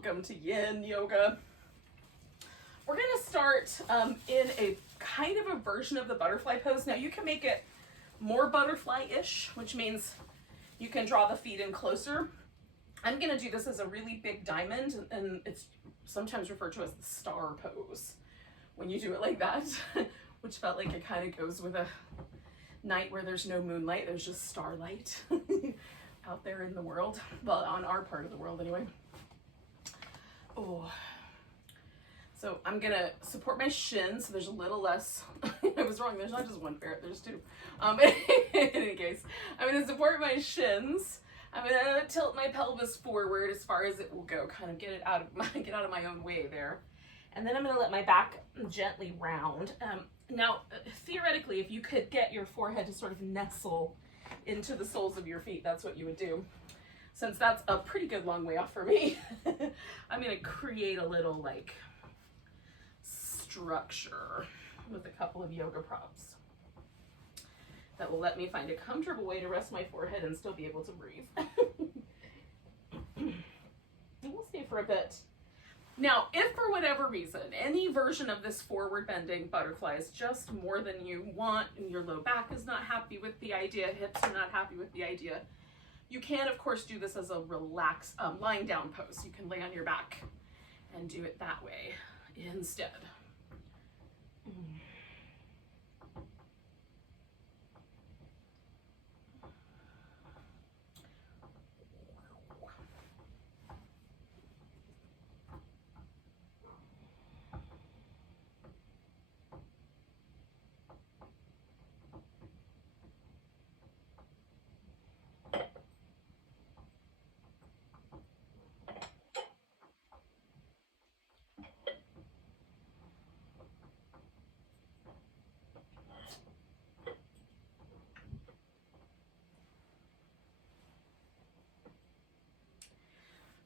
Welcome to Yin Yoga. We're going to start in a kind of a version of the butterfly pose. Now you can make it more butterfly-ish, which means you can draw the feet in closer. I'm going to do this as a really big diamond, and it's sometimes referred to as the star pose when you do it like that, which felt like it kind of goes with a night where there's no moonlight, there's just starlight out there in the world. Well, on our part of the world anyway. Oh, so I'm gonna support my shins, so there's a little less. I was wrong, there's not just one ferret, there's two. In any case, I'm gonna support my shins. I'm gonna tilt my pelvis forward as far as it will go, kind of get out of my own way there. And then I'm gonna let my back gently round. Now, theoretically, if you could get your forehead to sort of nestle into the soles of your feet, that's what you would do. Since that's a pretty good long way off for me, I'm gonna create a little like structure with a couple of yoga props that will let me find a comfortable way to rest my forehead and still be able to breathe. And we'll stay for a bit. Now, if for whatever reason, any version of this forward bending butterfly is just more than you want, and your low back is not happy with the idea, hips are not happy with the idea, you can, of course, do this as a relaxed lying down pose. You can lay on your back and do it that way instead.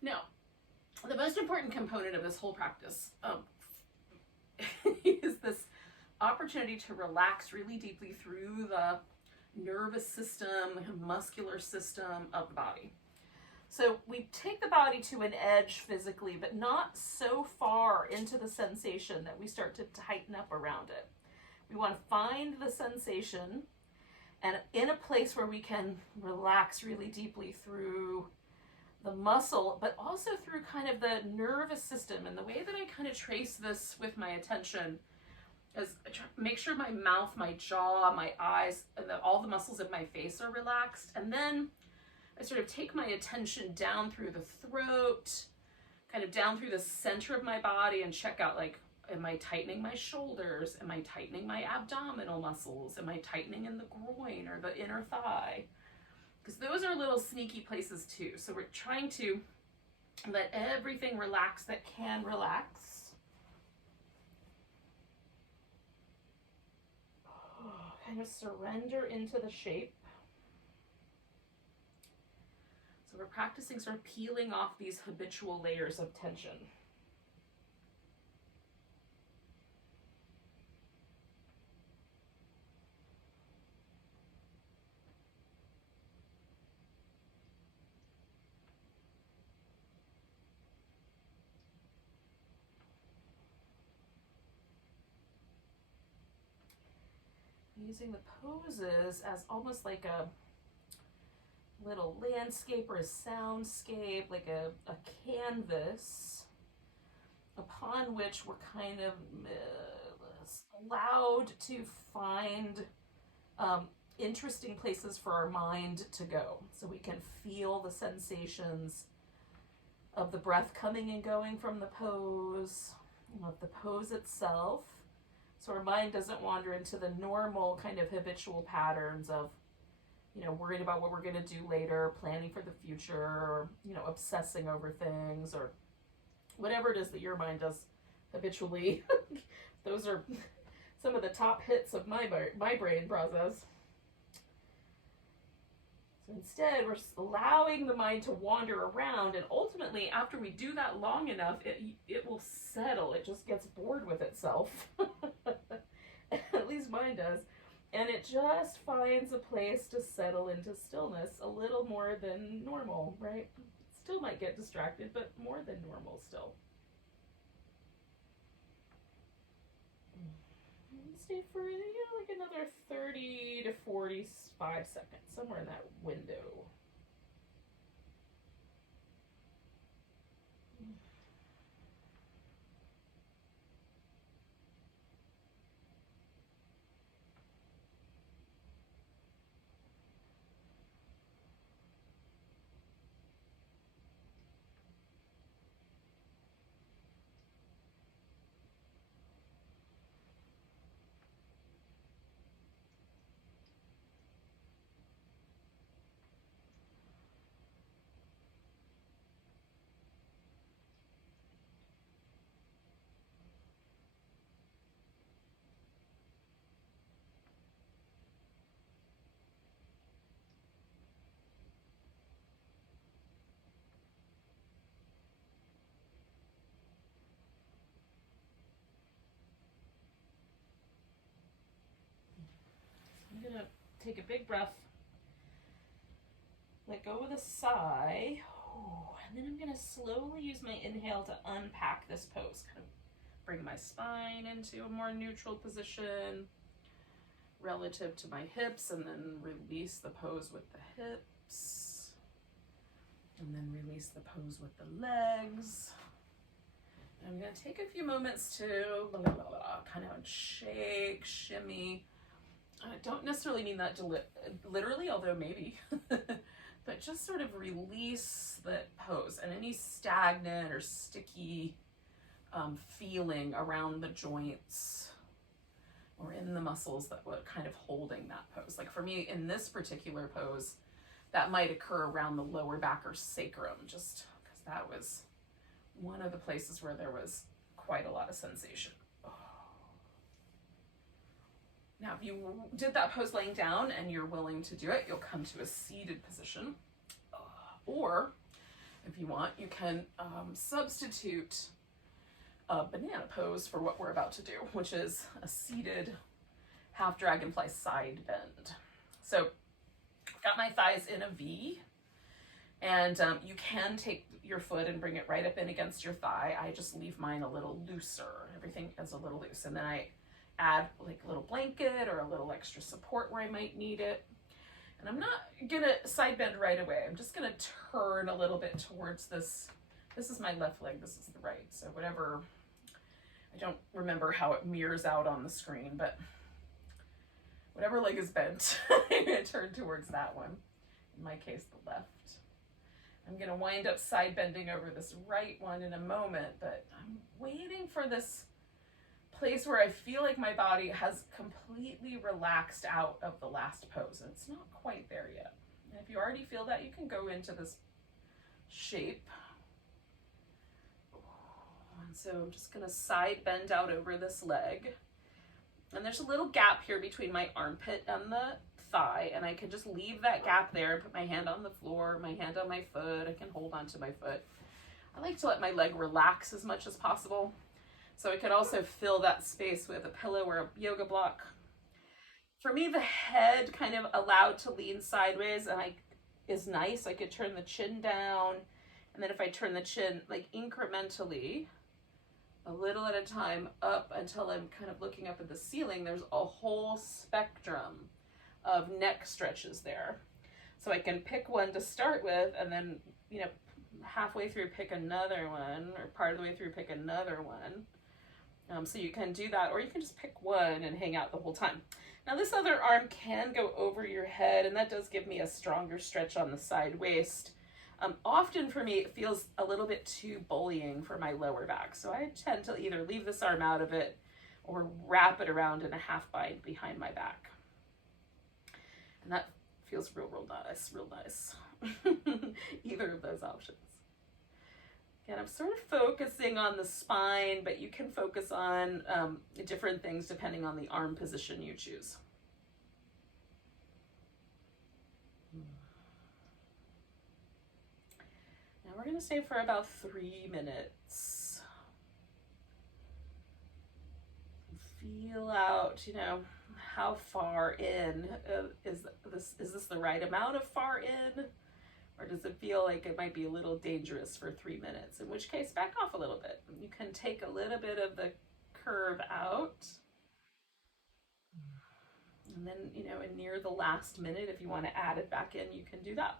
Now, the most important component of this whole practice is this opportunity to relax really deeply through the nervous system, muscular system of the body. So we take the body to an edge physically, but not so far into the sensation that we start to tighten up around it. We want to find the sensation and in a place where we can relax really deeply through the muscle, but also through kind of the nervous system. And the way that I kind of trace this with my attention is make sure my mouth, my jaw, my eyes, and all the muscles of my face are relaxed. And then I sort of take my attention down through the throat, kind of down through the center of my body, and check out, like, am I tightening my shoulders? Am I tightening my abdominal muscles? Am I tightening in the groin or the inner thigh? Because those are little sneaky places too. So we're trying to let everything relax that can relax. Kind of surrender into the shape. So we're practicing sort of peeling off these habitual layers of tension. Using the poses as almost like a little landscape or a soundscape, like a canvas upon which we're kind of allowed to find interesting places for our mind to go. So we can feel the sensations of the breath coming and going from the pose, of the pose itself. So our mind doesn't wander into the normal kind of habitual patterns of, worried about what we're going to do later, planning for the future, or, obsessing over things, or whatever it is that your mind does habitually. Those are some of the top hits of my brain process. So instead, we're allowing the mind to wander around, and ultimately, after we do that long enough, it will settle. It just gets bored with itself. At least mine does. And it just finds a place to settle into stillness a little more than normal, right? It's Still might get distracted, but more than normal still. Stay for like another 30 to 45 seconds, somewhere in that window. I'm gonna take a big breath, let go with a sigh, and then I'm gonna slowly use my inhale to unpack this pose. Kind of bring my spine into a more neutral position relative to my hips, and then release the pose with the hips, and then release the pose with the legs. And I'm gonna take a few moments to kind of shake, shimmy. I don't necessarily mean that literally, although maybe, but just sort of release the pose and any stagnant or sticky feeling around the joints or in the muscles that were kind of holding that pose. Like for me, in this particular pose, that might occur around the lower back or sacrum, just because that was one of the places where there was quite a lot of sensation. Now, if you did that pose laying down and you're willing to do it, you'll come to a seated position. Or, if you want, you can substitute a banana pose for what we're about to do, which is a seated half dragonfly side bend. So, I've got my thighs in a V, and you can take your foot and bring it right up in against your thigh. I just leave mine a little looser. Everything is a little loose. And then I add like a little blanket or a little extra support where I might need it. And I'm not gonna side bend right away. I'm just gonna turn a little bit towards this. This is my left leg, this is the right. So whatever, I don't remember how it mirrors out on the screen, but whatever leg is bent, I'm gonna turn towards that one. In my case, the left. I'm gonna wind up side bending over this right one in a moment, but I'm waiting for this place where I feel like my body has completely relaxed out of the last pose, and it's not quite there yet. And if you already feel that, you can go into this shape. And so I'm just gonna side bend out over this leg. And there's a little gap here between my armpit and the thigh, and I can just leave that gap there and put my hand on the floor, my hand on my foot. I can hold onto my foot. I like to let my leg relax as much as possible. So I could also fill that space with a pillow or a yoga block. For me, the head kind of allowed to lean sideways and is nice. I could turn the chin down. And then if I turn the chin like incrementally, a little at a time up until I'm kind of looking up at the ceiling, there's a whole spectrum of neck stretches there. So I can pick one to start with and then, you know, halfway through pick another one, or part of the way through pick another one. So you can do that, or you can just pick one and hang out the whole time. Now this other arm can go over your head, and that does give me a stronger stretch on the side waist. Often for me, it feels a little bit too bullying for my lower back. So I tend to either leave this arm out of it or wrap it around in a half bind behind my back. And that feels real nice, real nice. Either of those options. Again, I'm sort of focusing on the spine, but you can focus on different things depending on the arm position you choose. Now we're going to stay for about 3 minutes. Feel out, you know, how far in is this the right amount of far in? Or does it feel like it might be a little dangerous for 3 minutes? In which case, back off a little bit. You can take a little bit of the curve out. And then, you know, in near the last minute, if you want to add it back in, you can do that.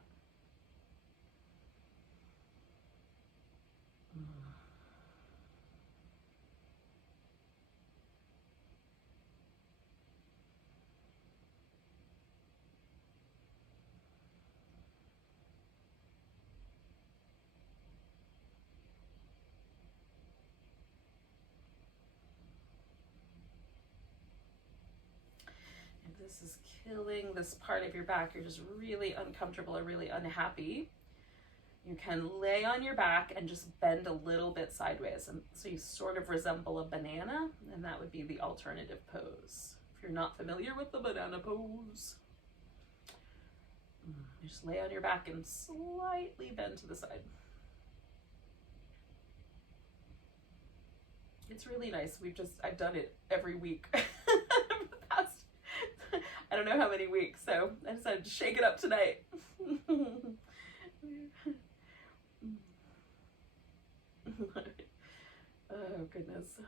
This is killing this part of your back, you're just really uncomfortable or really unhappy, you can lay on your back and just bend a little bit sideways. And so you sort of resemble a banana, and that would be the alternative pose. If you're not familiar with the banana pose, you just lay on your back and slightly bend to the side. It's really nice. I've done it every week. I don't know how many weeks, so I decided to shake it up tonight. Oh, goodness.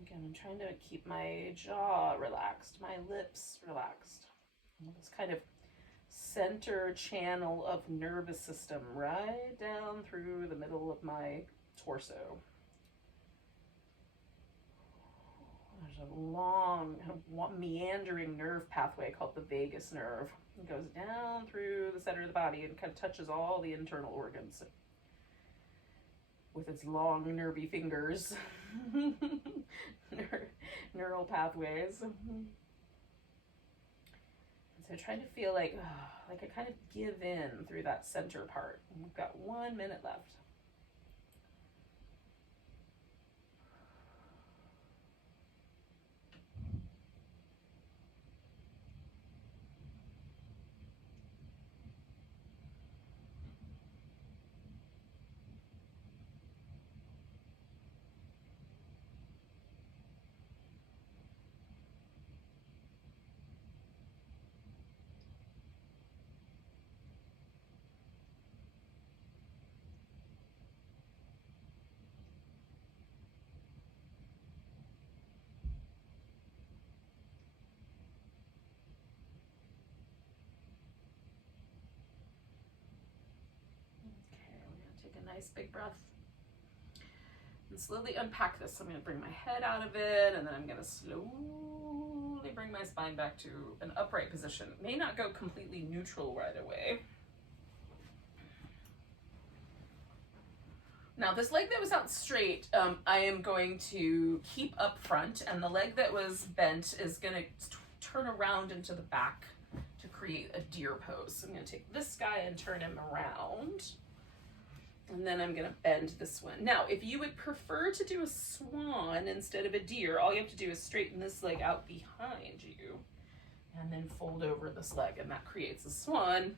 Again, I'm trying to keep my jaw relaxed, my lips relaxed. This kind of center channel of nervous system right down through the middle of my torso. There's a long, meandering nerve pathway called the vagus nerve. It goes down through the center of the body and kind of touches all the internal organs with its long nervy fingers. Neural pathways. And so trying to feel like I kind of give in through that center part. We've got 1 minute left. Nice big breath and slowly unpack this. So I'm going to bring my head out of it, and then I'm going to slowly bring my spine back to an upright position. It may not go completely neutral right away. Now this leg that was out straight, I am going to keep up front, and the leg that was bent is going to turn around into the back to create a deer pose. So I'm going to take this guy and turn him around. And then I'm gonna bend this one. Now, if you would prefer to do a swan instead of a deer, all you have to do is straighten this leg out behind you and then fold over this leg, and that creates a swan.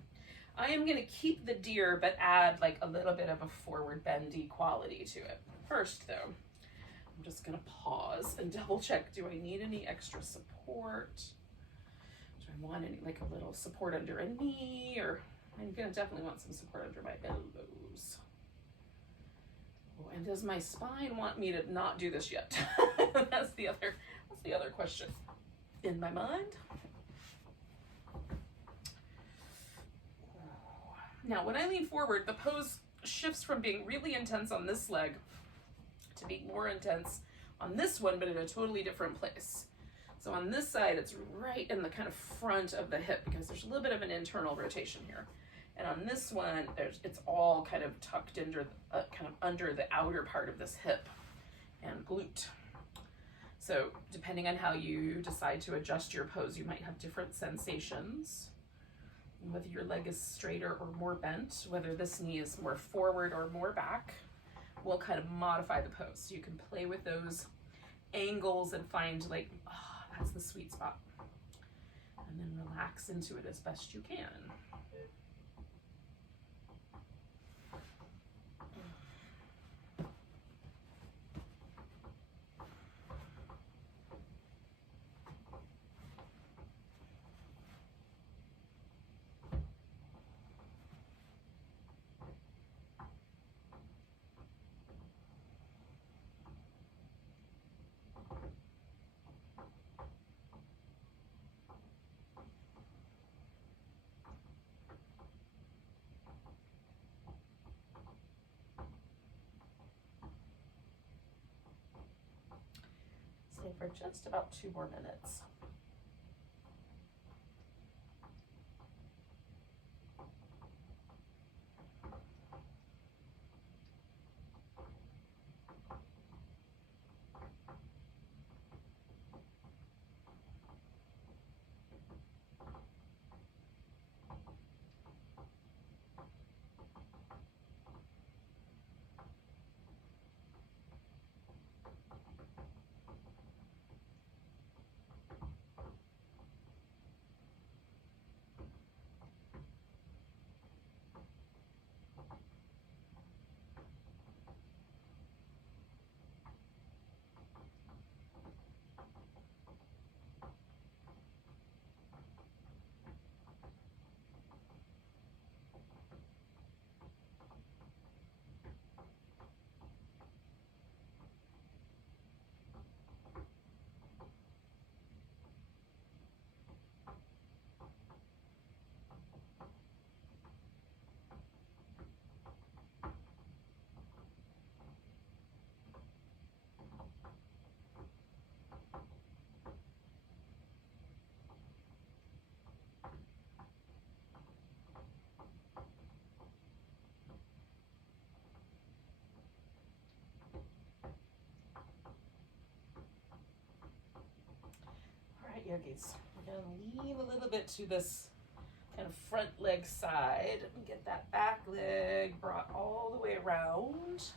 I am gonna keep the deer, but add like a little bit of a forward bendy quality to it. First though, I'm just gonna pause and double check, do I need any extra support? Do I want any, like a little support under a knee, or I'm gonna definitely want some support under my elbows. And does my spine want me to not do this yet? That's the other question in my mind. Now, when I lean forward, the pose shifts from being really intense on this leg to being more intense on this one, but in a totally different place. So on this side, it's right in the kind of front of the hip because there's a little bit of an internal rotation here. And on this one, it's all kind of tucked under, kind of under the outer part of this hip and glute. So depending on how you decide to adjust your pose, you might have different sensations. Whether your leg is straighter or more bent, whether this knee is more forward or more back, will kind of modify the pose. So you can play with those angles and find like, oh, that's the sweet spot. and then relax into it as best you can. Stay for just about 2 more minutes. All right, yogis, we're gonna lean a little bit to this kind of front leg side and get that back leg brought all the way around.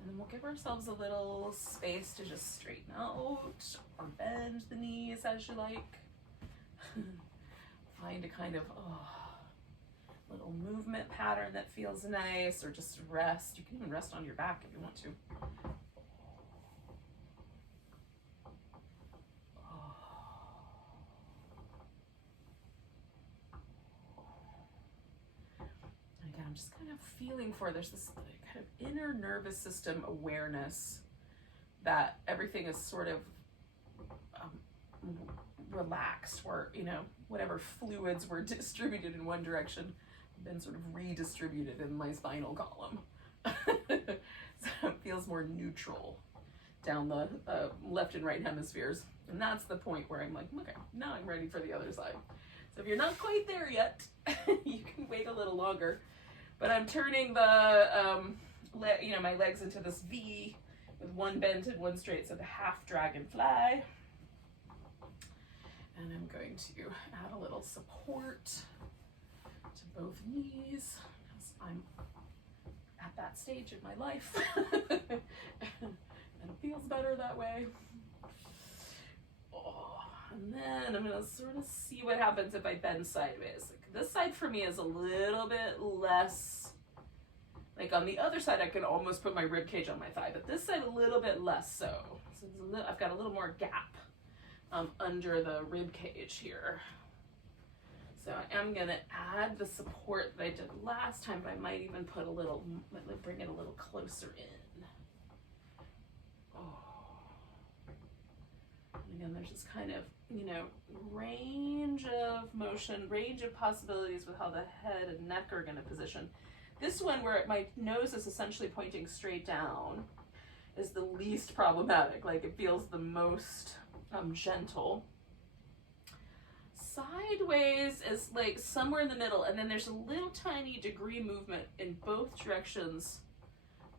And then we'll give ourselves a little space to just straighten out or bend the knees as you like. Find a kind of little movement pattern that feels nice, or just rest. You can even rest on your back if you want to. Again, I'm just kind of feeling for, there's this kind of inner nervous system awareness that everything is sort of relaxed, or, you know, whatever fluids were distributed in one direction have been sort of redistributed in my spinal column. So it feels more neutral down the left and right hemispheres. And that's the point where I'm like, okay, now I'm ready for the other side. So if you're not quite there yet, you can wait a little longer. But I'm turning the, my legs into this V with one bent and one straight, so the half dragonfly. And I'm going to add a little support to both knees, because I'm at that stage in my life. And it feels better that way. And then I'm gonna sort of see what happens if I bend sideways. Like, this side for me is a little bit less, like on the other side I could almost put my rib cage on my thigh, but this side a little bit less so. So it's I've got a little more gap under the rib cage here. So I am gonna add the support that I did last time, but I might even put a little, bring it a little closer in. And again, there's this kind of, you know, range of motion, range of possibilities with how the head and neck are gonna position. This one, where my nose is essentially pointing straight down, is the least problematic. Like, it feels the most gentle. Sideways is like somewhere in the middle, and then there's a little tiny degree movement in both directions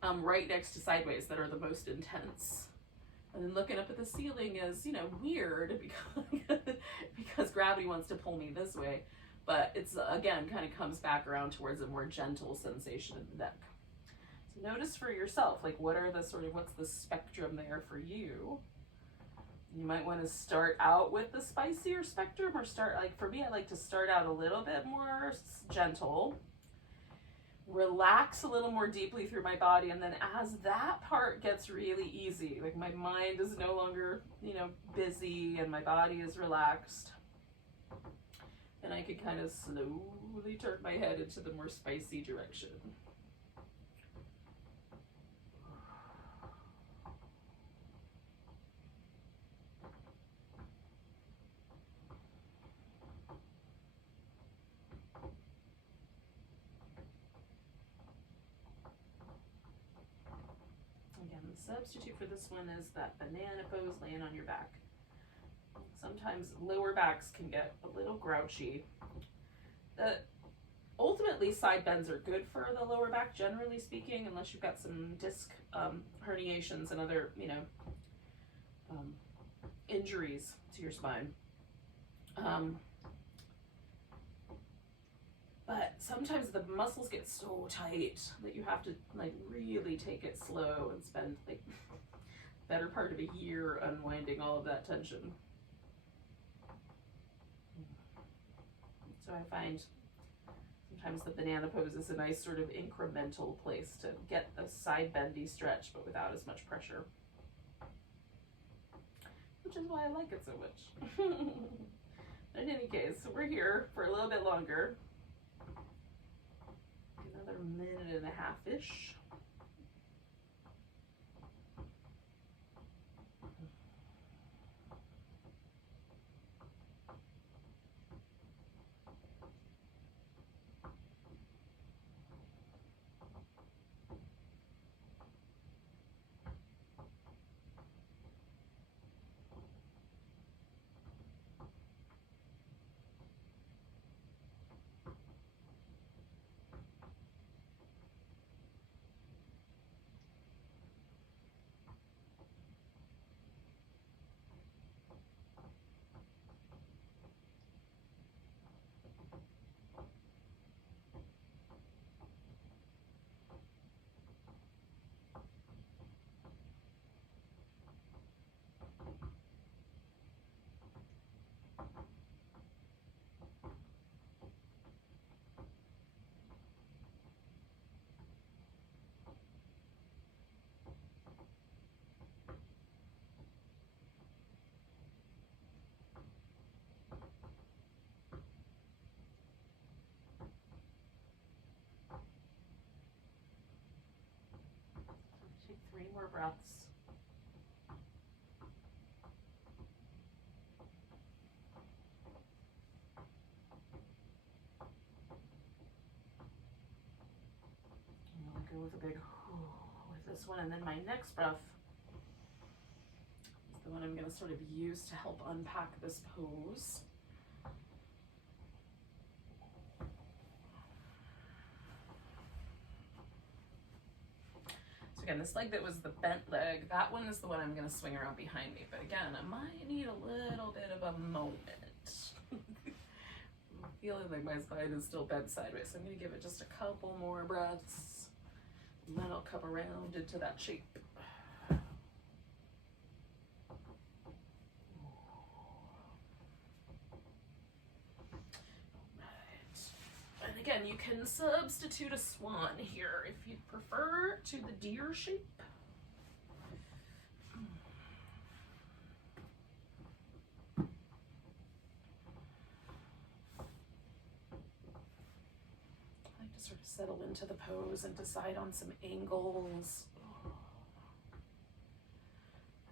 right next to sideways that are the most intense. And then looking up at the ceiling is, you know, weird because gravity wants to pull me this way, but it's, again, kind of comes back around towards a more gentle sensation in the neck. So notice for yourself, like, what are the sort of, what's the spectrum there for you? You might want to start out with the spicier spectrum, or start, like for me, I like to start out a little bit more gentle, relax a little more deeply through my body, and then as that part gets really easy, like my mind is no longer, you know, busy and my body is relaxed, then I can kind of slowly turn my head into the more spicy direction. Substitute for this one is that banana pose, laying on your back. Sometimes lower backs can get a little grouchy. Ultimately, side bends are good for the lower back, generally speaking, unless you've got some disc herniations and other, you know, injuries to your spine. But sometimes the muscles get so tight that you have to like really take it slow and spend like better part of a year unwinding all of that tension. So I find sometimes the banana pose is a nice sort of incremental place to get the side bendy stretch, but without as much pressure. Which is why I like it so much. In any case, we're here for a little bit longer. Another minute and a half-ish. Take 3 more breaths. I'm going to go with a big with this one, and then my next breath is the one I'm going to sort of use to help unpack this pose. So again, this leg that was the bent leg, that one is the one I'm going to swing around behind me. But again, I might need a little bit of a moment. I'm feeling like my spine is still bent sideways, so I'm going to give it just a couple more breaths, and then I'll come around into that shape. Again, you can substitute a swan here if you'd prefer to the deer shape. I like to sort of settle into the pose and decide on some angles.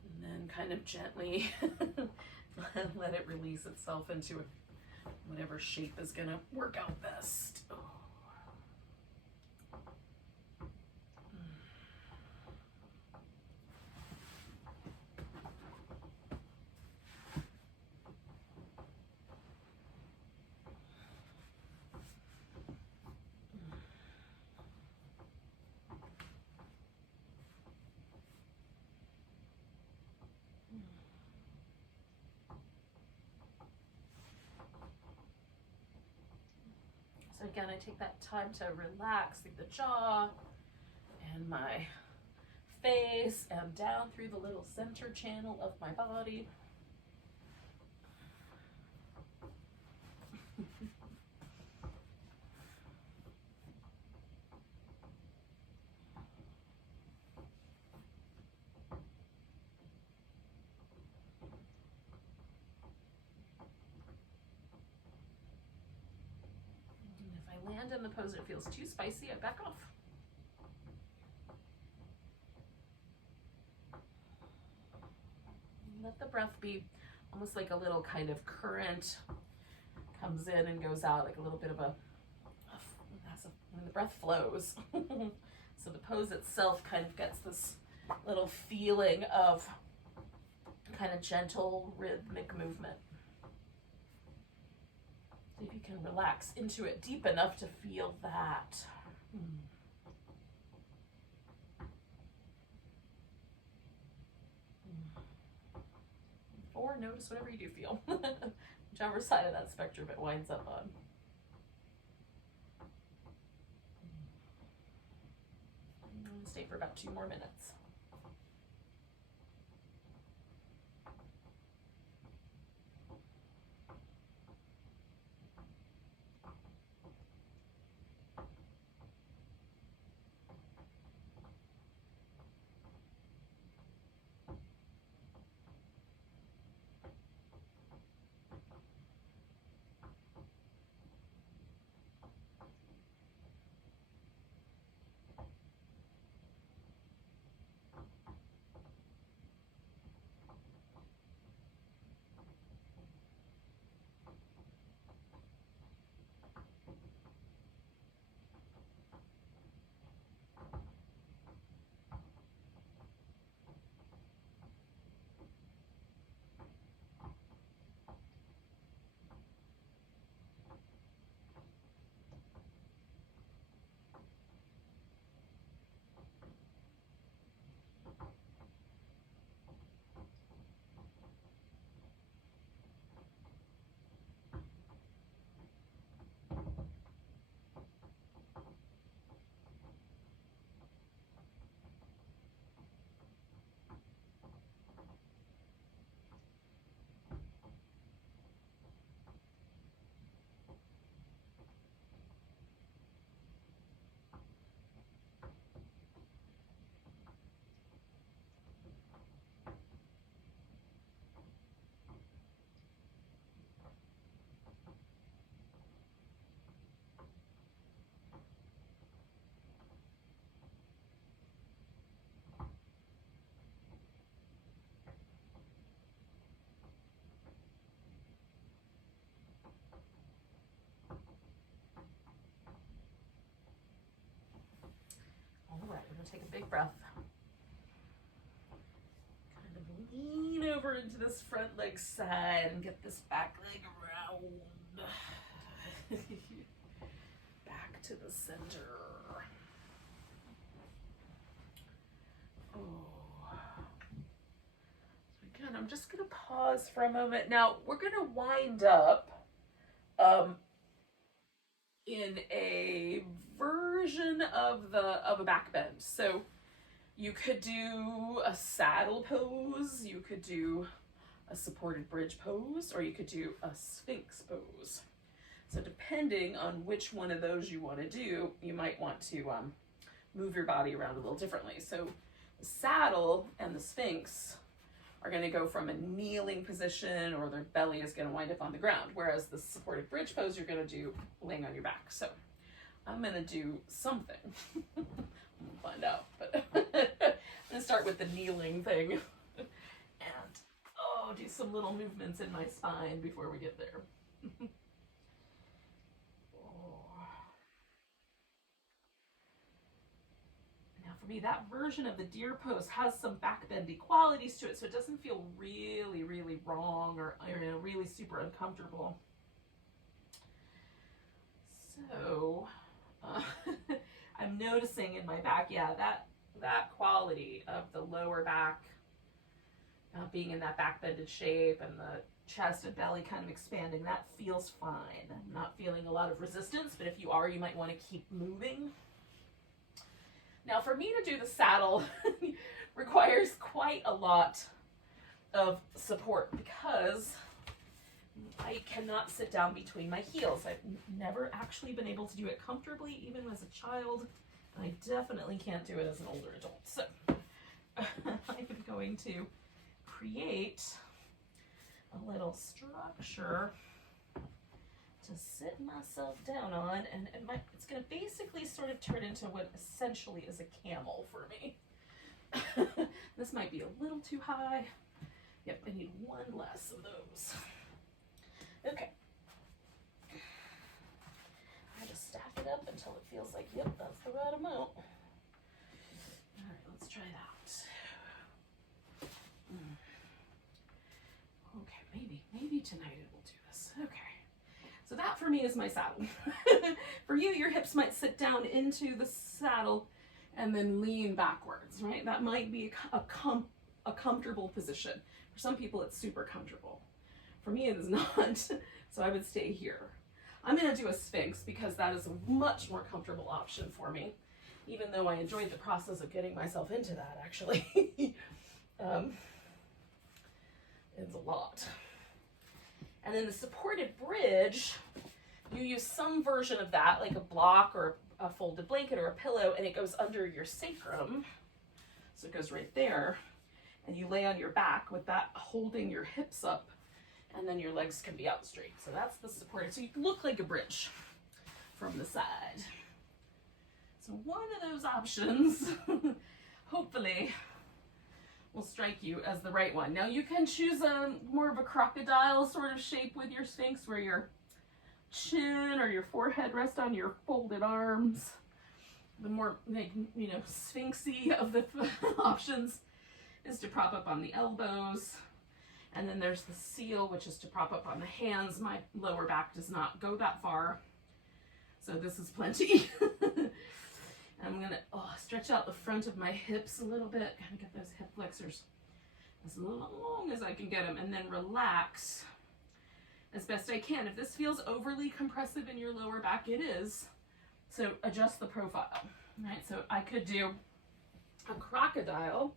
And then kind of gently let it release itself into whatever shape is going to work out best. So again, I take that time to relax through the jaw and my face and down through the little center channel of my body. I land in the pose and it feels too spicy, I back off. Let the breath be almost like a little kind of current, comes in and goes out, like a little bit of when the breath flows. So the pose itself kind of gets this little feeling of kind of gentle rhythmic movement. See if you can relax into it deep enough to feel that. Or notice whatever you do feel, whichever side of that spectrum it winds up on. Stay for about 2 more minutes. All right, we're gonna take a big breath. Kind of lean over into this front leg side and get this back leg around. Back to the center. Oh. So again, I'm just gonna pause for a moment. Now we're gonna wind up in a version of a back bend. So you could do a saddle pose, you could do a supported bridge pose, or you could do a sphinx pose. So depending on which one of those you want to do, you might want to move your body around a little differently. So the saddle and the sphinx are going to go from a kneeling position, or their belly is going to wind up on the ground, whereas the supported bridge pose you're going to do laying on your back. So I'm going to do something. We'll find out, but I'm going to start with the kneeling thing and do some little movements in my spine before we get there. For me, that version of the deer pose has some back bendy qualities to it, so it doesn't feel really, really wrong or really super uncomfortable. So I'm noticing in my back, yeah, that quality of the lower back being in that back bended shape and the chest and belly kind of expanding, that feels fine. I'm not feeling a lot of resistance, but if you are, you might want to keep moving. Now for me to do the saddle requires quite a lot of support because I cannot sit down between my heels. I've never actually been able to do it comfortably, even as a child, and I definitely can't do it as an older adult. So I'm going to create a little structure to to sit myself down on, and it's going to basically sort of turn into what essentially is a camel for me. This might be a little too high. Yep, I need one less of those. Okay. I just stack it up until it feels like, yep, that's the right amount. All right, let's try that. Okay, maybe tonight it will do this. Okay. So that for me is my saddle. For you, your hips might sit down into the saddle and then lean backwards, right? That might be a comfortable position. For some people, it's super comfortable. For me, it is not. So I would stay here. I'm going to do a Sphinx because that is a much more comfortable option for me, even though I enjoyed the process of getting myself into that, actually. It's a lot. And then the supported bridge, you use some version of that, like a block or a folded blanket or a pillow, and it goes under your sacrum. So it goes right there. And you lay on your back with that holding your hips up, and then your legs can be out straight. So that's the supported. So you look like a bridge from the side. So one of those options, hopefully, will strike you as the right one. Now you can choose a more of a crocodile sort of shape with your Sphinx, where your chin or your forehead rest on your folded arms. The more, sphinxy of the options is to prop up on the elbows. And then there's the seal, which is to prop up on the hands. My lower back does not go that far, so this is plenty. I'm gonna stretch out the front of my hips a little bit, kind of get those hip flexors as long as I can get them, and then relax as best I can. If this feels overly compressive in your lower back, it is. So adjust the profile, right? So I could do a crocodile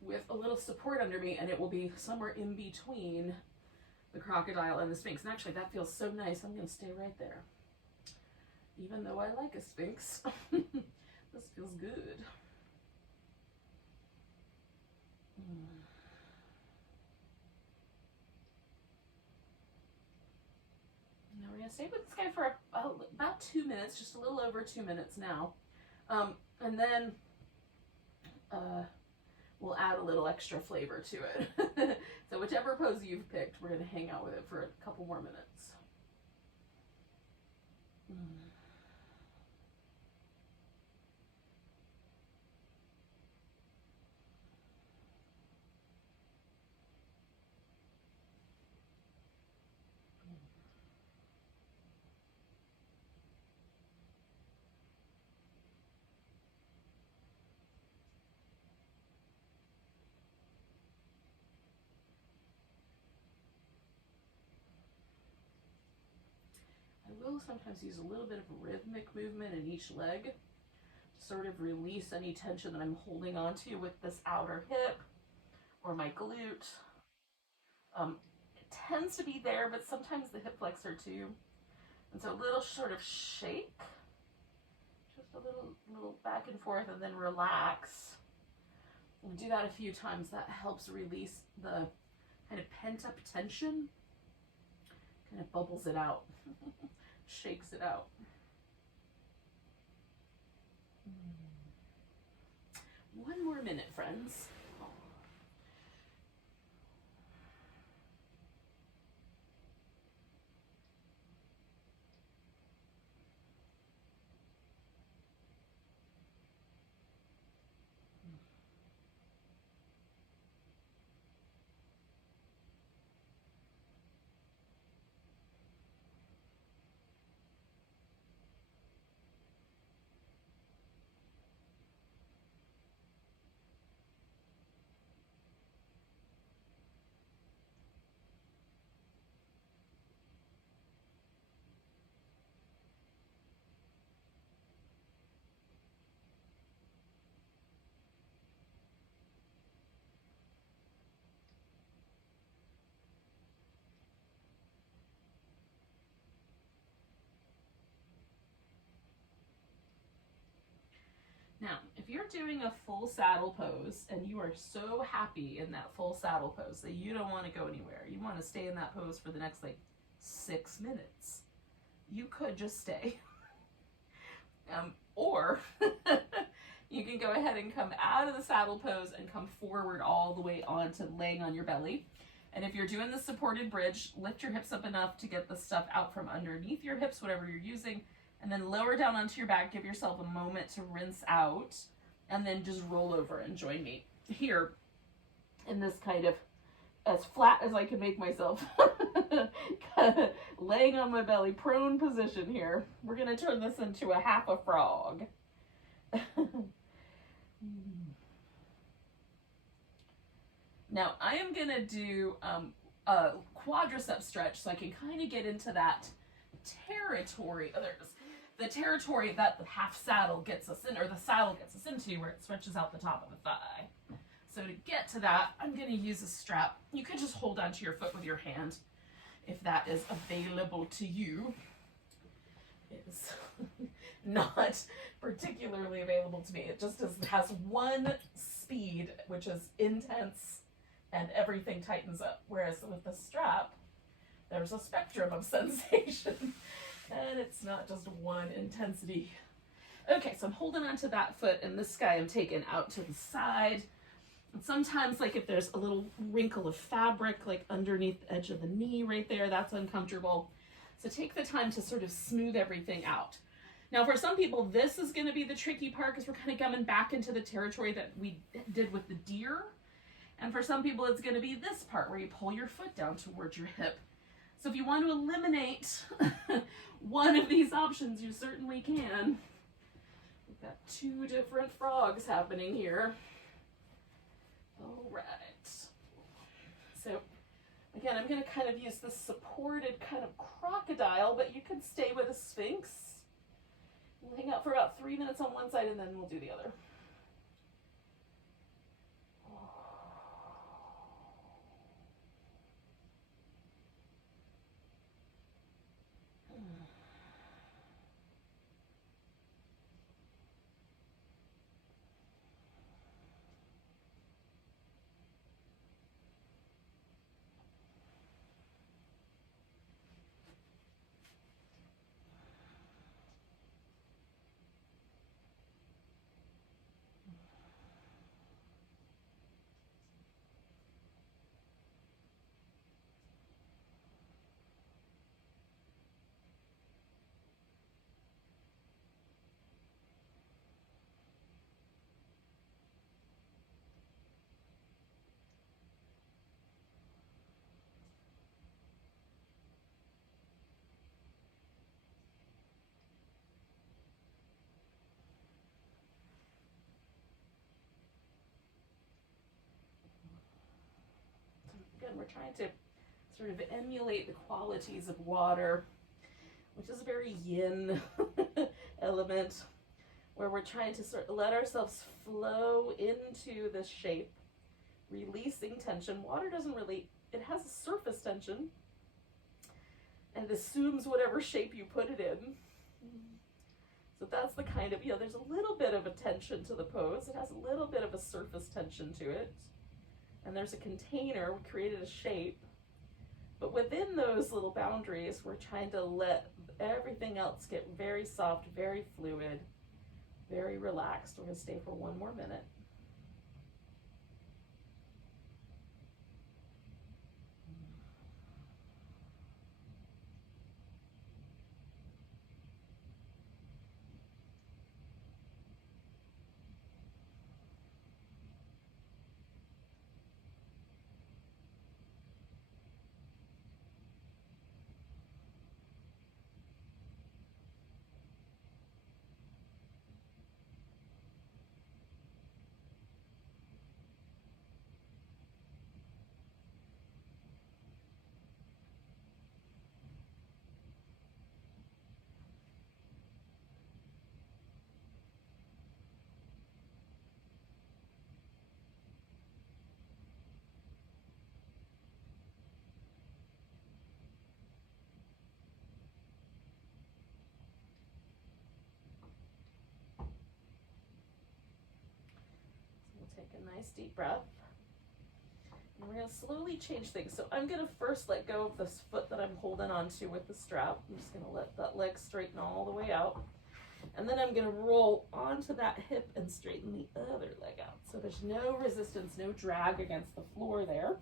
with a little support under me, and it will be somewhere in between the crocodile and the Sphinx. And actually, that feels so nice. I'm going to stay right there. Even though I like a Sphinx, this feels good. Now we're going to stay with this guy for about 2 minutes, just a little over 2 minutes now. And then we'll add a little extra flavor to it. So whichever pose you've picked, we're going to hang out with it for a couple more minutes. I will sometimes use a little bit of rhythmic movement in each leg to sort of release any tension that I'm holding onto with this outer hip or my glute. It tends to be there, but sometimes the hip flexor too. And so a little sort of shake, just a little back and forth, and then relax. And do that a few times. That helps release the kind of pent up tension, kind of bubbles it out. Shakes it out. One more minute, friends. Now, if you're doing a full saddle pose and you are so happy in that full saddle pose that you don't want to go anywhere, you want to stay in that pose for the next 6 minutes, you could just stay. Or you can go ahead and come out of the saddle pose and come forward all the way onto laying on your belly. And if you're doing the supported bridge, lift your hips up enough to get the stuff out from underneath your hips, whatever you're using, and then lower down onto your back. Give yourself a moment to rinse out, and then just roll over and join me here in this kind of as flat as I can make myself, laying on my belly, prone position here. We're going to turn this into a half a frog. Now I am going to do a quadricep stretch so I can kind of get into that territory. Oh, there's the territory that the half saddle gets us in, or the saddle gets us into, where it stretches out the top of the thigh. So to get to that, I'm going to use a strap. You could just hold onto your foot with your hand if that is available to you. It is not particularly available to me. It just has one speed, which is intense, and everything tightens up. Whereas with the strap, there's a spectrum of sensation, and it's not just one intensity. Okay, so I'm holding onto that foot, and this guy I'm taking out to the side. And sometimes, like if there's a little wrinkle of fabric, like underneath the edge of the knee right there, that's uncomfortable. So take the time to sort of smooth everything out. Now, for some people, this is going to be the tricky part because we're kind of coming back into the territory that we did with the deer. And for some people, it's going to be this part where you pull your foot down towards your hip. So if you want to eliminate one of these options, you certainly can. We've got two different frogs happening here. All right. So again, I'm going to kind of use this supported kind of crocodile, but you could stay with a sphinx. We'll hang out for about 3 minutes on one side and then we'll do the other. Again, we're trying to sort of emulate the qualities of water, which is a very yin element, where we're trying to sort of let ourselves flow into this shape, releasing tension. Water doesn't really, it has a surface tension and it assumes whatever shape you put it in. So that's the kind of, there's a little bit of a tension to the pose. It has a little bit of a surface tension to it. And there's a container, we created a shape. But within those little boundaries, we're trying to let everything else get very soft, very fluid, very relaxed. We're going to stay for one more minute. Take a nice deep breath. And we're going to slowly change things. So I'm going to first let go of this foot that I'm holding onto with the strap. I'm just going to let that leg straighten all the way out. And then I'm going to roll onto that hip and straighten the other leg out. So there's no resistance, no drag against the floor there.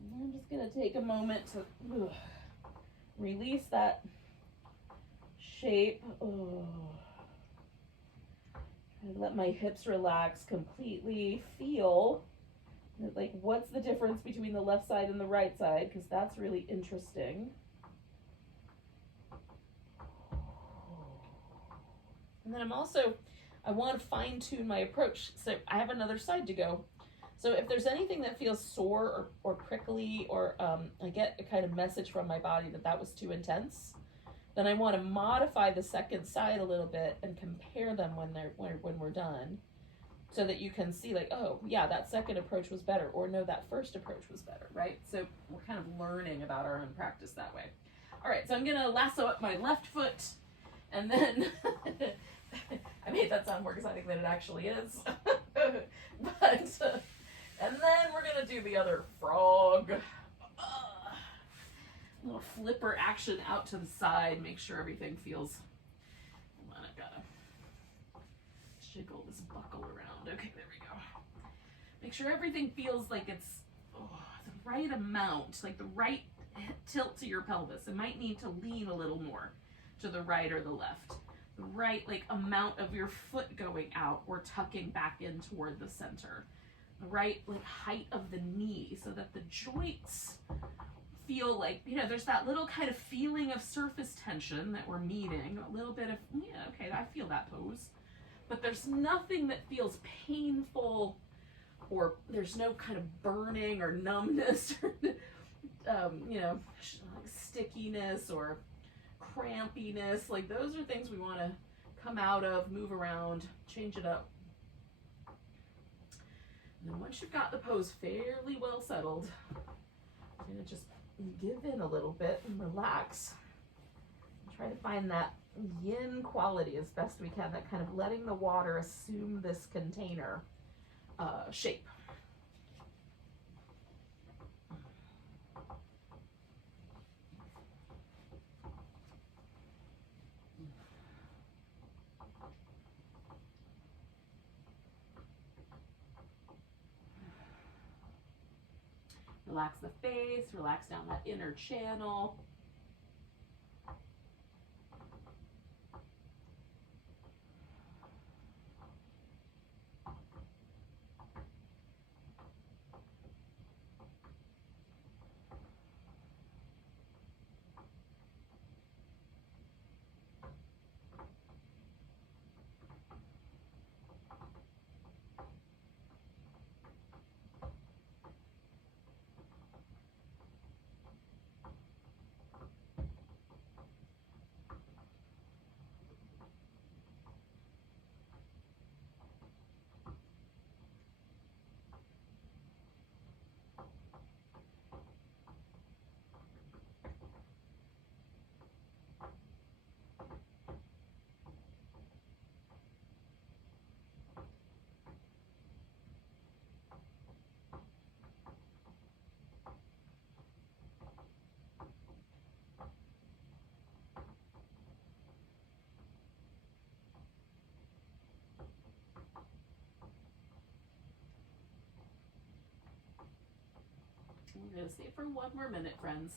And I'm just going to take a moment to release that shape. Let my hips relax completely. Feel like what's the difference between the left side and the right side, because that's really interesting. And then I want to fine tune my approach. So I have another side to go. So if there's anything that feels sore or prickly, or I get a kind of message from my body that was too intense, then I want to modify the second side a little bit and compare them when we're done, so that you can see like, oh yeah, that second approach was better, or no, that first approach was better, right? So we're kind of learning about our own practice that way. All right, so I'm gonna lasso up my left foot, and then I made that sound more exciting than it actually is. And then we're gonna do the other frog. Little flipper action out to the side. Make sure everything feels. Hold on, I've gotta jiggle this buckle around. Okay, there we go. Make sure everything feels like it's the right amount, like the right tilt to your pelvis. It might need to lean a little more to the right or the left. The right amount of your foot going out or tucking back in toward the center. The right height of the knee, so that the joints feel like, there's that little kind of feeling of surface tension that we're meeting, a little bit of, okay, I feel that pose, but there's nothing that feels painful, or there's no kind of burning or numbness, or, stickiness or crampiness. Like, those are things we want to come out of, move around, change it up. And then once you've got the pose fairly well settled, you're going to just give in a little bit and relax. And try to find that yin quality as best we can, that kind of letting the water assume this container shape. Relax the face, relax down that inner channel. We're going to stay for one more minute, friends.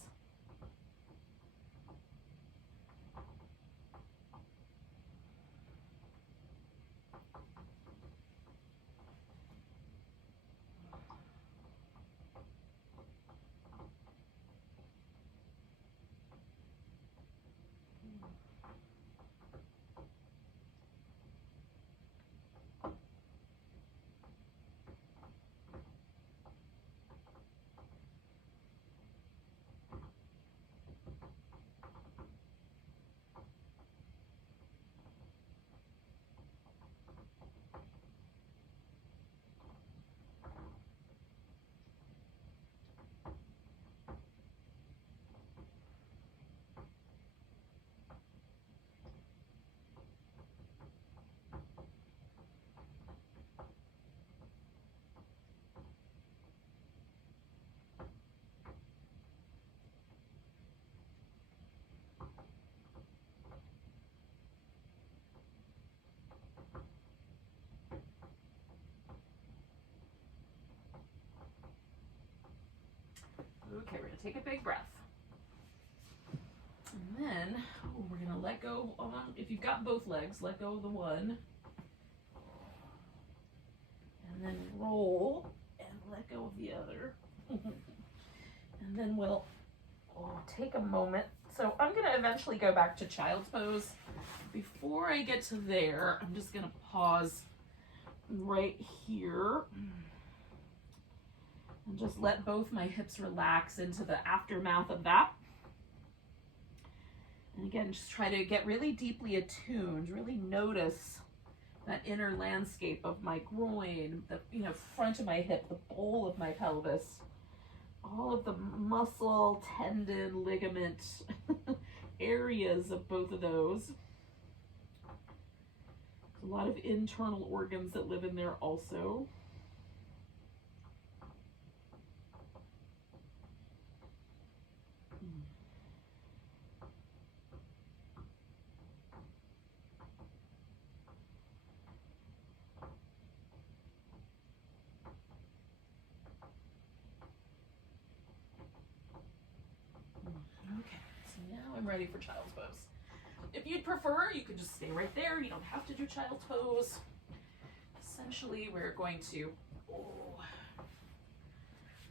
take a big breath. And then we're going to let go. If you've got both legs, let go of the one. And then roll and let go of the other. And then we'll take a moment. So I'm going to eventually go back to child's pose. Before I get to there, I'm just going to pause right here and just let both my hips relax into the aftermath of that. And again, just try to get really deeply attuned, really notice that inner landscape of my groin, the front of my hip, the bowl of my pelvis, all of the muscle, tendon, ligament areas of both of those. There's a lot of internal organs that live in there also. Okay, so now I'm ready for child's pose. If you'd prefer, you could just stay right there. You don't have to do child's pose. Essentially, we're going to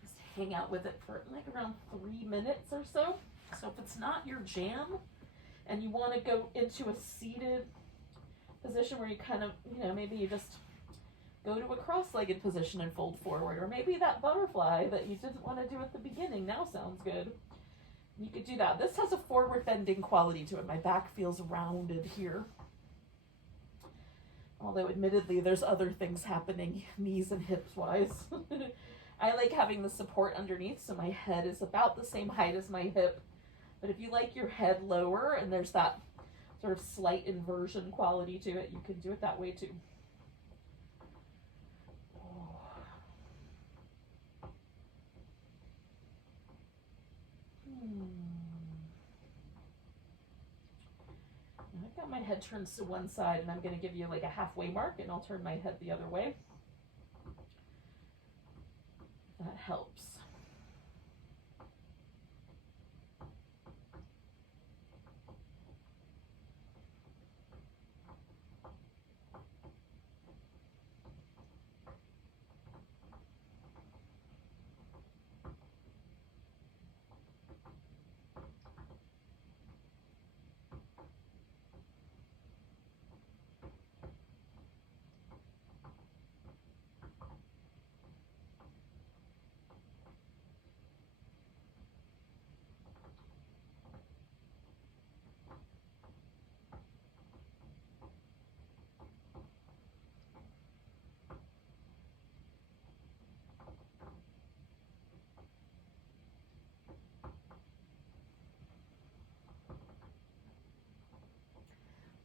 just hang out with it for like around 3 minutes or so. So if it's not your jam and you want to go into a seated position where you kind of, maybe you just go to a cross-legged position and fold forward, or maybe that butterfly that you didn't want to do at the beginning now sounds good. You could do that. This has a forward bending quality to it. My back feels rounded here. Although admittedly, there's other things happening knees and hips wise. I like having the support underneath, so my head is about the same height as my hip. But if you like your head lower and there's that sort of slight inversion quality to it, you can do it that way too. I've got my head turned to one side, and I'm going to give you like a halfway mark, and I'll turn my head the other way. That helps.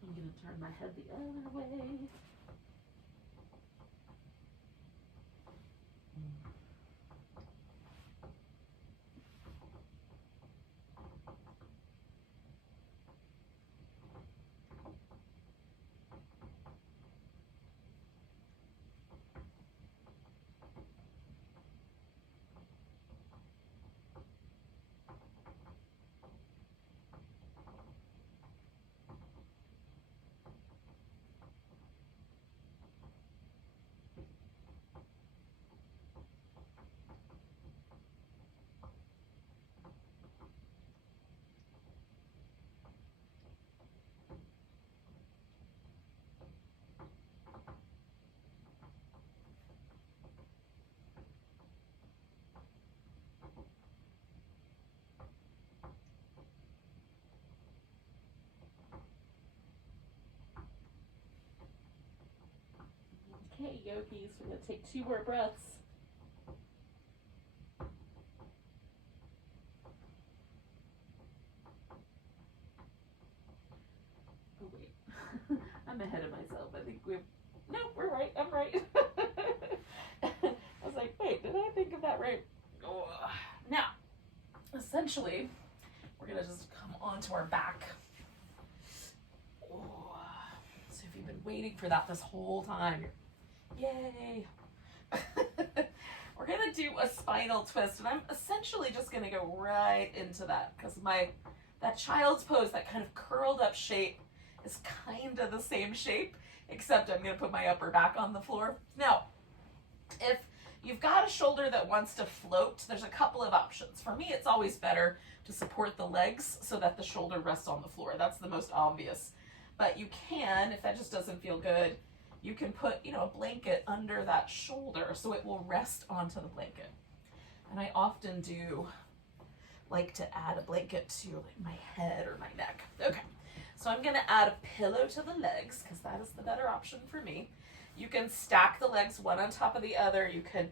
I'm going to turn my head the other way. Okay, yogis, we're going to take 2 more breaths. Oh, wait. I'm ahead of myself. I think no, we're right. I'm right. I was like, wait, did I think of that right? Oh. Now, essentially, we're going to just come onto our back. Oh. So if you've been waiting for that this whole time, yay! we're gonna do a spinal twist, and I'm essentially just gonna go right into that because that child's pose, that kind of curled up shape, is kind of the same shape, except I'm gonna put my upper back on the floor. Now, if you've got a shoulder that wants to float, there's a couple of options. For me, it's always better to support the legs so that the shoulder rests on the floor. That's the most obvious. But you can, if that just doesn't feel good, you can put, a blanket under that shoulder so it will rest onto the blanket. And I often do like to add a blanket to like my head or my neck. Okay, so I'm gonna add a pillow to the legs because that is the better option for me. You can stack the legs one on top of the other. You can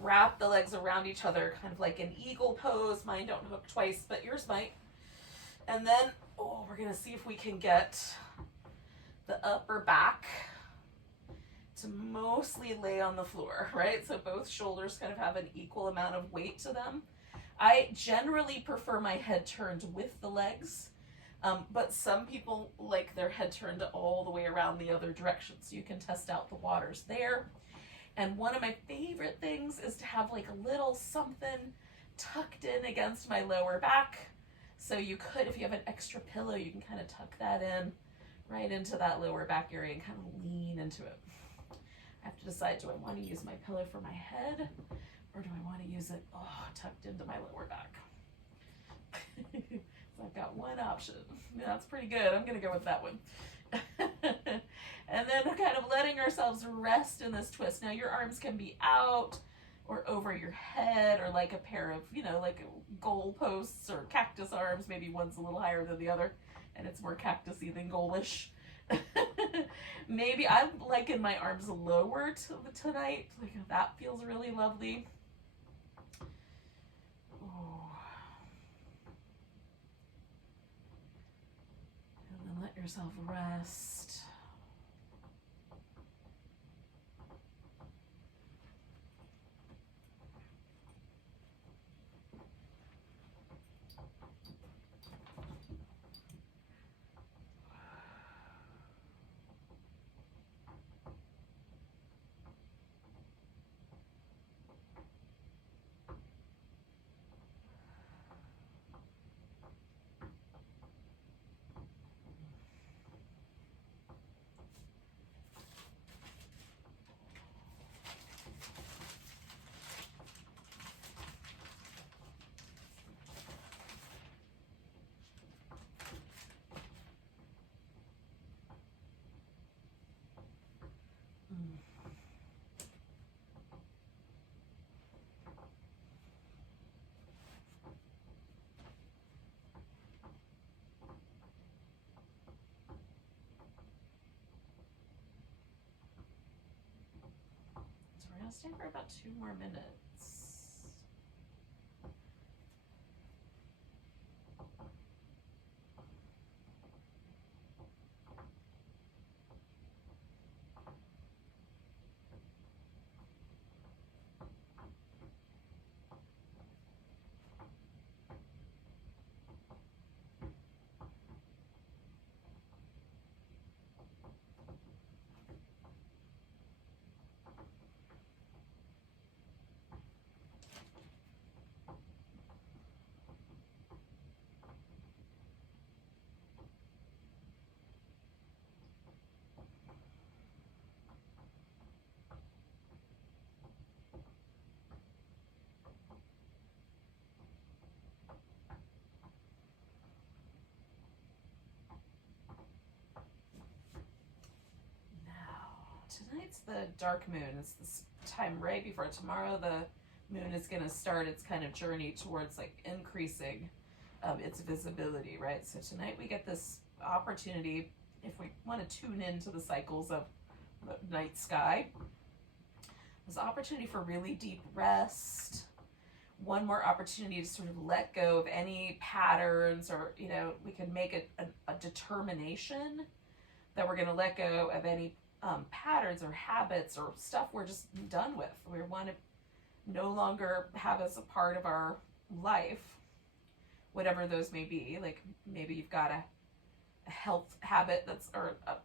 wrap the legs around each other, kind of like an eagle pose. Mine don't hook twice, but yours might. And then, we're gonna see if we can get the upper back to mostly lay on the floor, right? So both shoulders kind of have an equal amount of weight to them. I generally prefer my head turned with the legs, but some people like their head turned all the way around the other direction, so you can test out the waters there. And one of my favorite things is to have like a little something tucked in against my lower back. So you could, if you have an extra pillow, you can kind of tuck that in right into that lower back area and kind of lean into it. I have to decide, do I want to use my pillow for my head, or do I want to use it tucked into my lower back? So I've got one option. That's pretty good. I'm going to go with that one. And then kind of letting ourselves rest in this twist. Now your arms can be out or over your head, or like a pair of, like goal posts or cactus arms. Maybe one's a little higher than the other and it's more cactusy than goalish. Maybe I'm liking my arms lower tonight. Like that feels really lovely. And then let yourself rest. We're going to stay for about 2 more minutes. Tonight's the dark moon. It's this time right before tomorrow the moon is going to start its kind of journey towards like increasing its visibility, right? So tonight we get this opportunity, if we want to tune into the cycles of the night sky, this opportunity for really deep rest. One more opportunity to sort of let go of any patterns, or, we can make a determination that we're going to let go of any patterns or habits or stuff we're just done with. We want to no longer have as a part of our life, whatever those may be. Like maybe you've got a health habit or a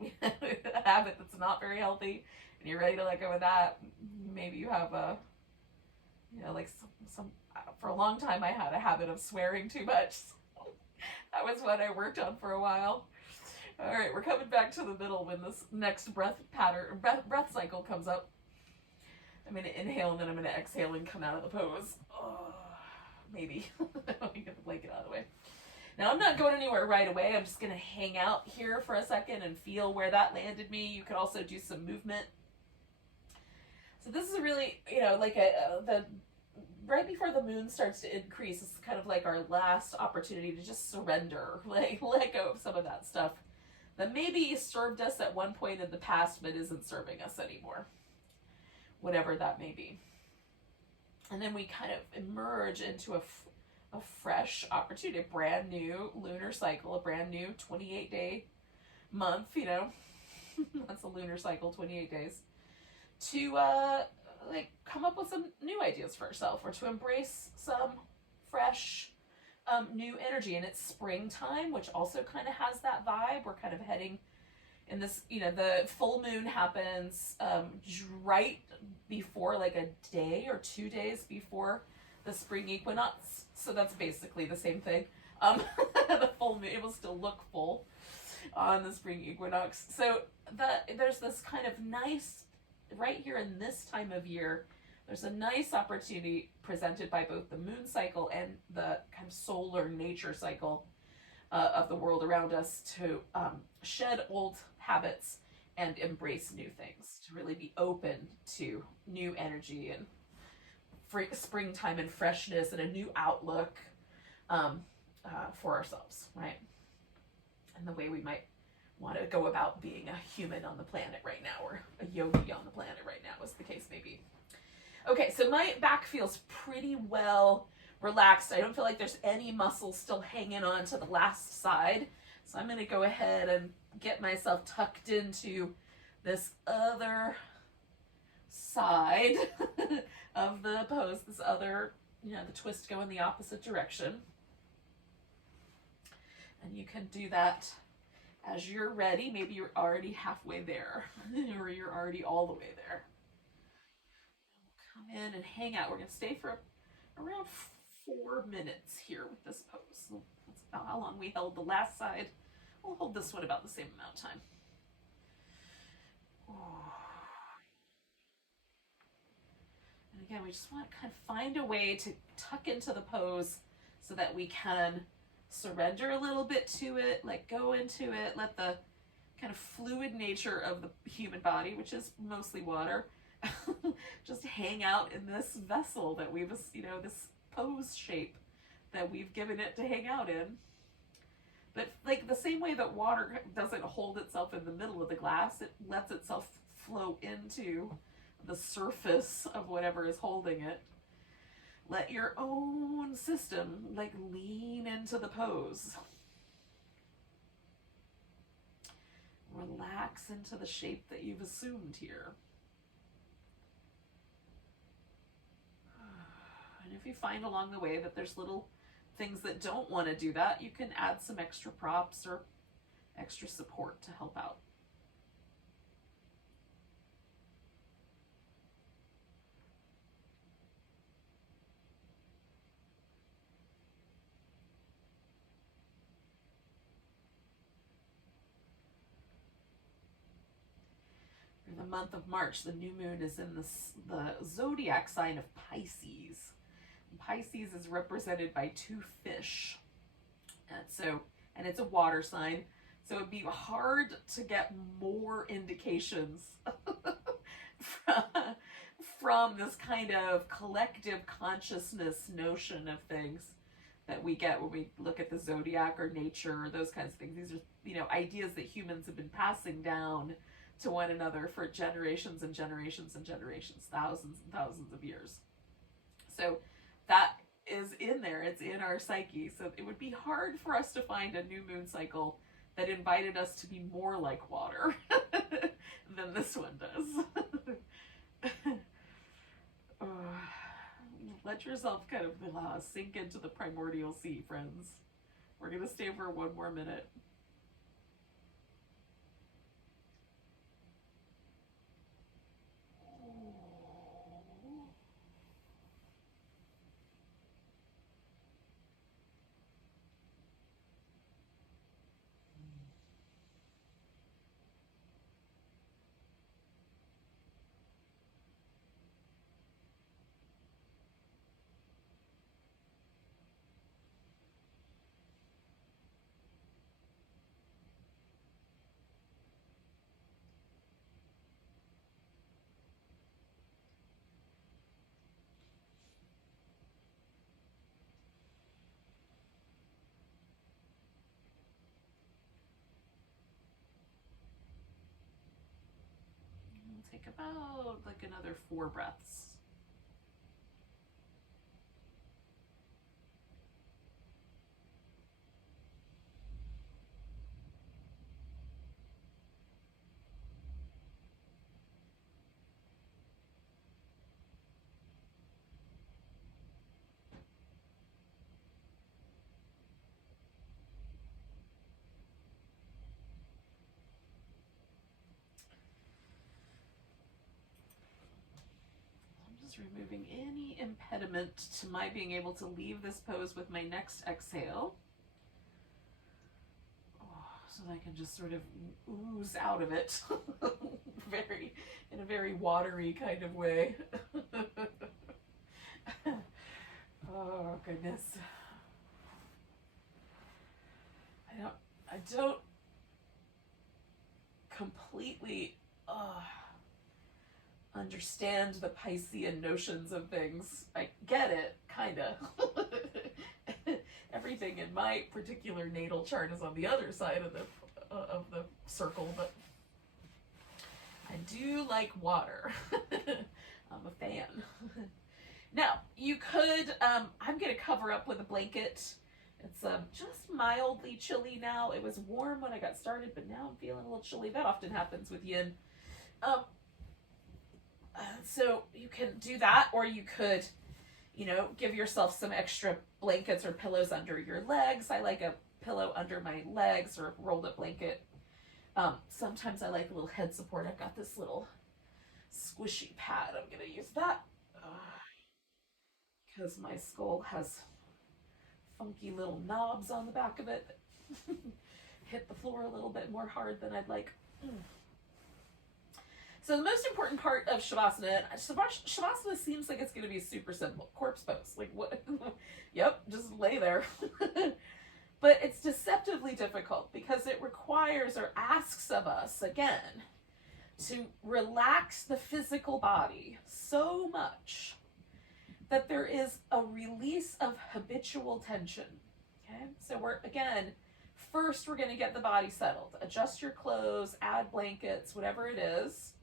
habit that's not very healthy and you're ready to let go of that. Maybe you have a You know, like for a long time I had a habit of swearing too much. So that was what I worked on for a while. All right, we're coming back to the middle when this next breath cycle comes up. I'm going to inhale and then I'm going to exhale and come out of the pose. Oh, maybe. I'm going to blanket out of the way. Now I'm not going anywhere right away. I'm just going to hang out here for a second and feel where that landed me. You could also do some movement. So this is a really, you know, like the right before the moon starts to increase, it's kind of like our last opportunity to just surrender, like let go of some of that stuff that maybe served us at one point in the past but isn't serving us anymore, whatever that may be. And then we kind of emerge into a fresh opportunity, a brand new lunar cycle, a brand new 28-day month, you know, that's a lunar cycle, 28 days, to like come up with some new ideas for ourselves, or to embrace some fresh new energy. And it's springtime, which also kind of has that vibe. We're kind of heading in this, you know, the full moon happens right before, like a day or 2 days before the spring equinox. So that's basically the same thing. The full moon, it will still look full on the spring equinox. So there's this kind of nice, right here in this time of year, there's a nice opportunity presented by both the moon cycle and the kind of solar nature cycle of the world around us to shed old habits and embrace new things, to really be open to new energy and springtime and freshness and a new outlook for ourselves, right? And the way we might want to go about being a human on the planet right now, or a yogi on the planet right now, as the case may be. Okay, so my back feels pretty well relaxed. I don't feel like there's any muscle still hanging on to the last side. So I'm going to go ahead and get myself tucked into this other side of the pose, this other, you know, the twist go in the opposite direction. And you can do that as you're ready. Maybe you're already halfway there, or you're already all the way there. We'll come in and hang out. We're going to stay for around 4 minutes here with this pose. So that's about how long we held the last side. We'll hold this one about the same amount of time. And again, we just want to kind of find a way to tuck into the pose so that we can surrender a little bit to it, let go into it, let the kind of fluid nature of the human body, which is mostly water, just hang out in this vessel that we've, you know, this pose shape that we've given it to hang out in. But like the same way that water doesn't hold itself in the middle of the glass, it lets itself flow into the surface of whatever is holding it. Let your own system like lean into the pose. Relax into the shape that you've assumed here. And if you find along the way that there's little things that don't want to do that, you can add some extra props or extra support to help out. In the month of March, the new moon is in the zodiac sign of Pisces. Pisces is represented by 2 fish. And it's a water sign. So it'd be hard to get more indications from this kind of collective consciousness notion of things that we get when we look at the zodiac or nature or those kinds of things. These are, you know, ideas that humans have been passing down to one another for generations and generations and generations, thousands and thousands of years. So that is in there, it's in our psyche. So it would be hard for us to find a new moon cycle that invited us to be more like water than this one does. Let yourself kind of sink into the primordial sea, friends. We're going to stay for 1 more minute. take about like another 4 breaths. Removing any impediment to my being able to leave this pose with my next exhale. So that I can just sort of ooze out of it in a very watery kind of way. Oh goodness. I don't completely understand the Piscean notions of things. I get it, kinda. Everything in my particular natal chart is on the other side of the circle, but I do like water. I'm a fan. Now, you could, I'm gonna cover up with a blanket. It's just mildly chilly now. It was warm when I got started, but now I'm feeling a little chilly. That often happens with yin. So you can do that, or you could, give yourself some extra blankets or pillows under your legs. I like a pillow under my legs or rolled up blanket. Sometimes I like a little head support. I've got this little squishy pad. I'm going to use that because my skull has funky little knobs on the back of it that hit the floor a little bit more hard than I'd like. So the most important part of Shavasana seems like it's going to be super simple. Corpse pose. Like what? Yep, just lay there. But it's deceptively difficult because it requires or asks of us, again, to relax the physical body so much that there is a release of habitual tension. Okay? So first we're going to get the body settled. Adjust your clothes, add blankets, whatever it is,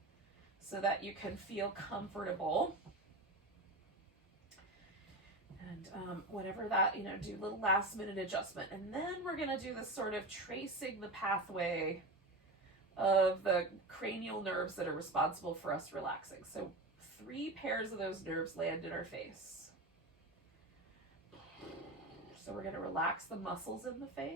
so that you can feel comfortable. And whatever that, do a little last minute adjustment. And then we're going to do this sort of tracing the pathway of the cranial nerves that are responsible for us relaxing. So 3 pairs of those nerves land in our face. So we're going to relax the muscles in the face.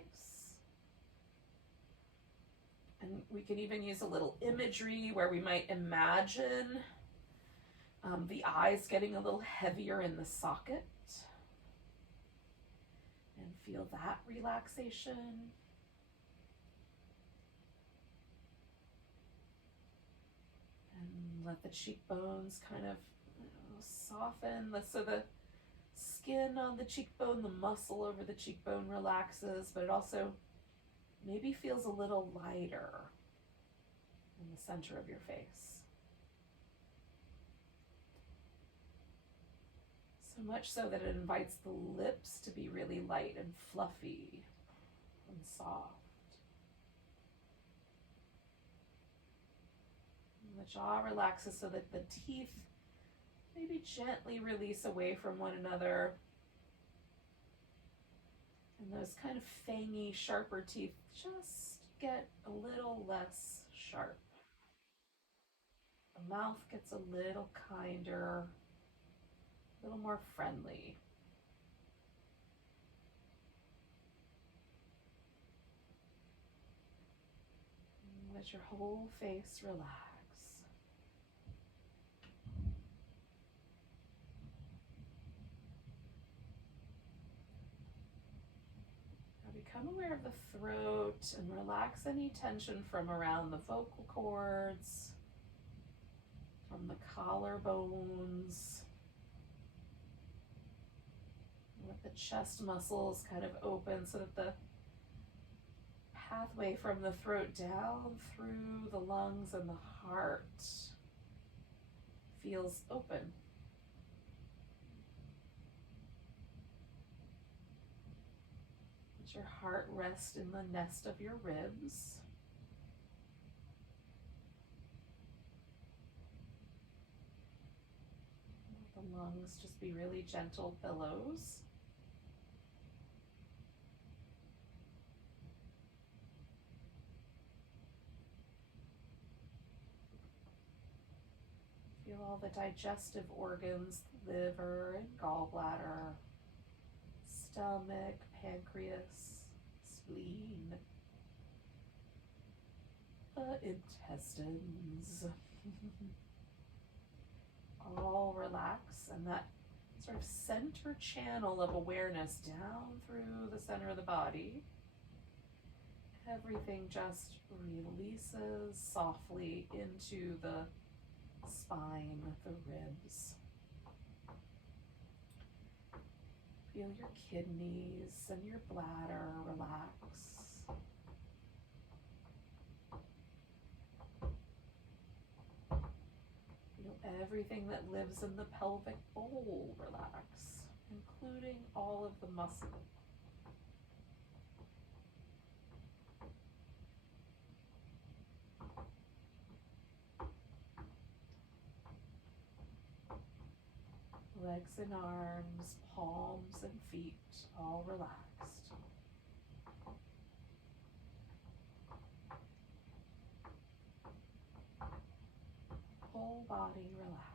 And we can even use a little imagery where we might imagine the eyes getting a little heavier in the socket. And feel that relaxation. And let the cheekbones kind of soften. So the skin on the cheekbone, the muscle over the cheekbone relaxes, but it also maybe feels a little lighter in the center of your face. So much so that it invites the lips to be really light and fluffy and soft. And the jaw relaxes so that the teeth maybe gently release away from one another. And those kind of fangy, sharper teeth just get a little less sharp. The mouth gets a little kinder, a little more friendly. And let your whole face relax. Become aware of the throat and relax any tension from around the vocal cords, from the collarbones. Let the chest muscles kind of open so that the pathway from the throat down through the lungs and the heart feels open. Let your heart rest in the nest of your ribs. the lungs just be really gentle pillows. Feel all the digestive organs, liver and gallbladder, stomach, pancreas, spleen, the intestines. All relax, and that sort of center channel of awareness down through the center of the body. Everything just releases softly into the spine, the ribs. Feel your kidneys and your bladder relax. Feel everything that lives in the pelvic bowl relax, including all of the muscle. Legs and arms, palms and feet, all relaxed. Whole body relaxed.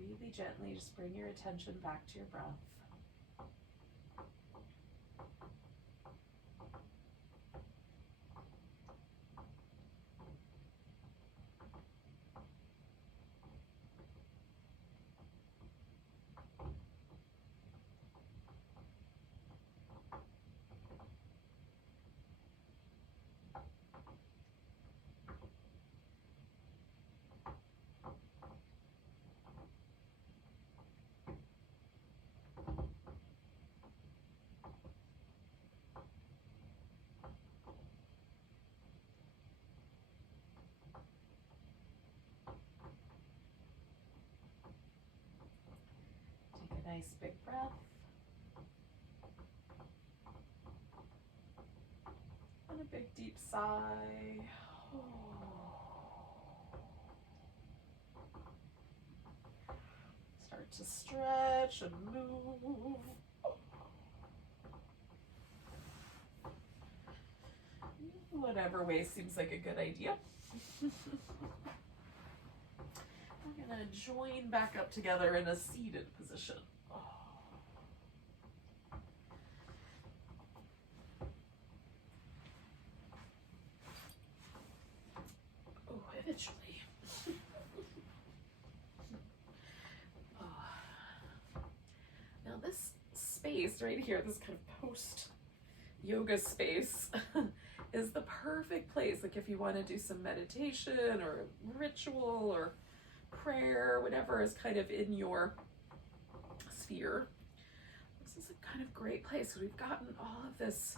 Really gently just bring your attention back to your breath. Take a nice big breath. sigh. Start to stretch and move. Whatever way seems like a good idea. We're going to join back up together in a seated position. Oh, eventually. Now this space right here, this kind of post-yoga space, is the perfect place. Like if you want to do some meditation or ritual or prayer, whatever is kind of in your sphere. This is a kind of great place. We've gotten all of this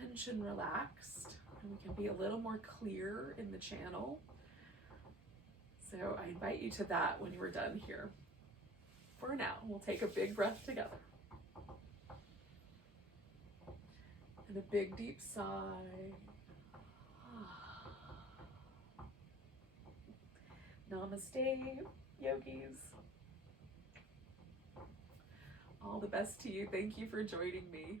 tension relaxed and we can be a little more clear in the channel. So I invite you to that when you're done here. For now, we'll take a big breath together. And a big deep sigh. Namaste, yogis. All the best to you. Thank you for joining me.